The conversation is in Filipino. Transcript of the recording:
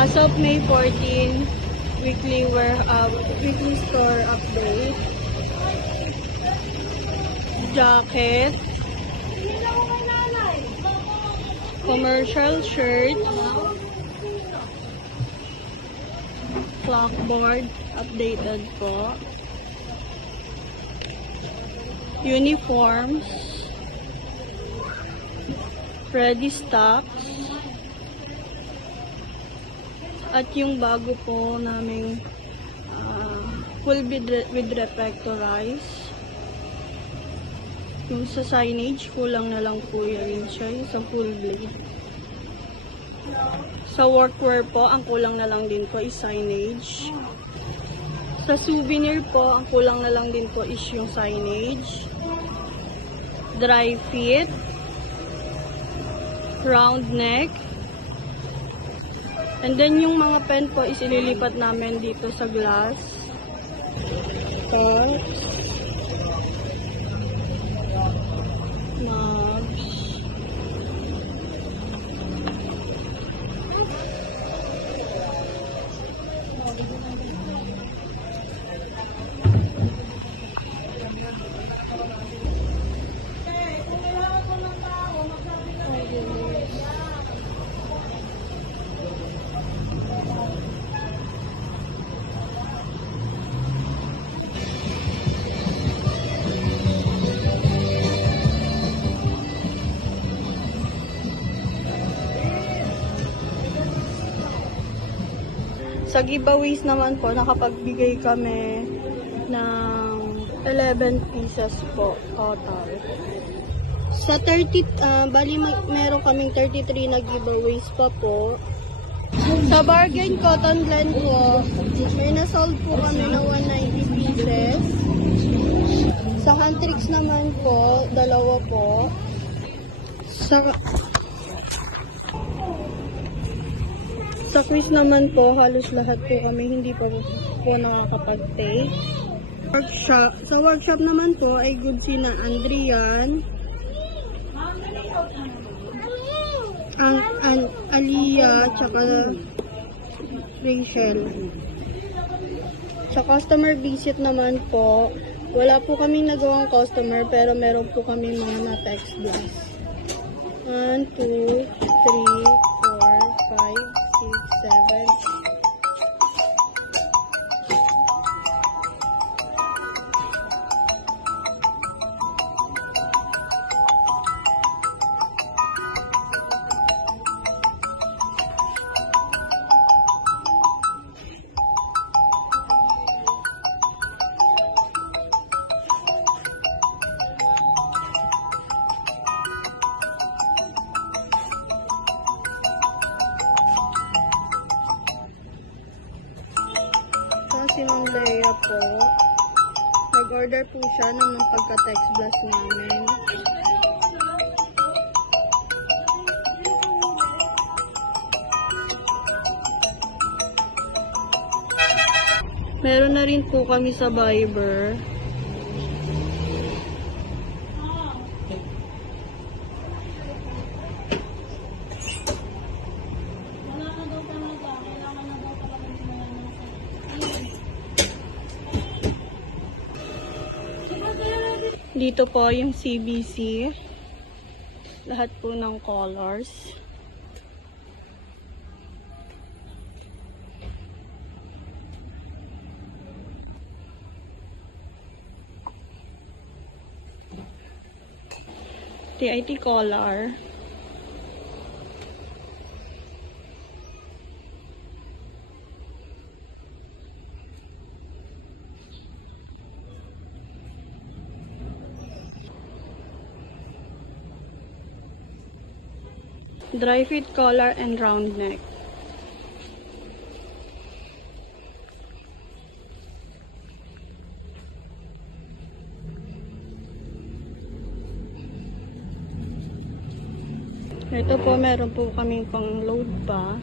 As of May 14, weekly store update. Jacket. Commercial shirt. Clockboard updated po. Uniforms. Ready stocks. At yung bago po naming full with reflectorize. Yung sa signage, kulang na lang po yan siya, yung sa full blade. Sa workwear po, ang kulang na lang din po is signage. Sa souvenir po, ang kulang na lang din po is yung signage. Dry fit. Round neck. And then yung mga pen po is ililipat namin dito sa glass. Cups. Mugs. Sa giveaways naman po, nakapagbigay kami ng 11 pieces po total. Sa 30, bali meron kaming 33 na giveaways pa po. Sa bargain cotton blend po, may nasold po kami na 190 pieces. Sa Huntrix naman po, dalawa po. Sa quiz naman po, halos lahat po kami hindi pa po nakakapag-take. Sa workshop naman po ay good si na Andrian, Aliyah, tsaka Rachel. Sa customer visit naman po, wala po kaming nagawang customer pero meron po kami mga na-text blast. 1, 2, 3, 4, 5, 6, 7. Si Ma'am Leia po, nag-order po siya ng pagka-text blast namin. Meron na rin po kami sa Viber. Dito po yung CBC. Lahat po ng colors. TIT color. Dry fit collar and round neck. Ito po, meron po kaming pang load pa.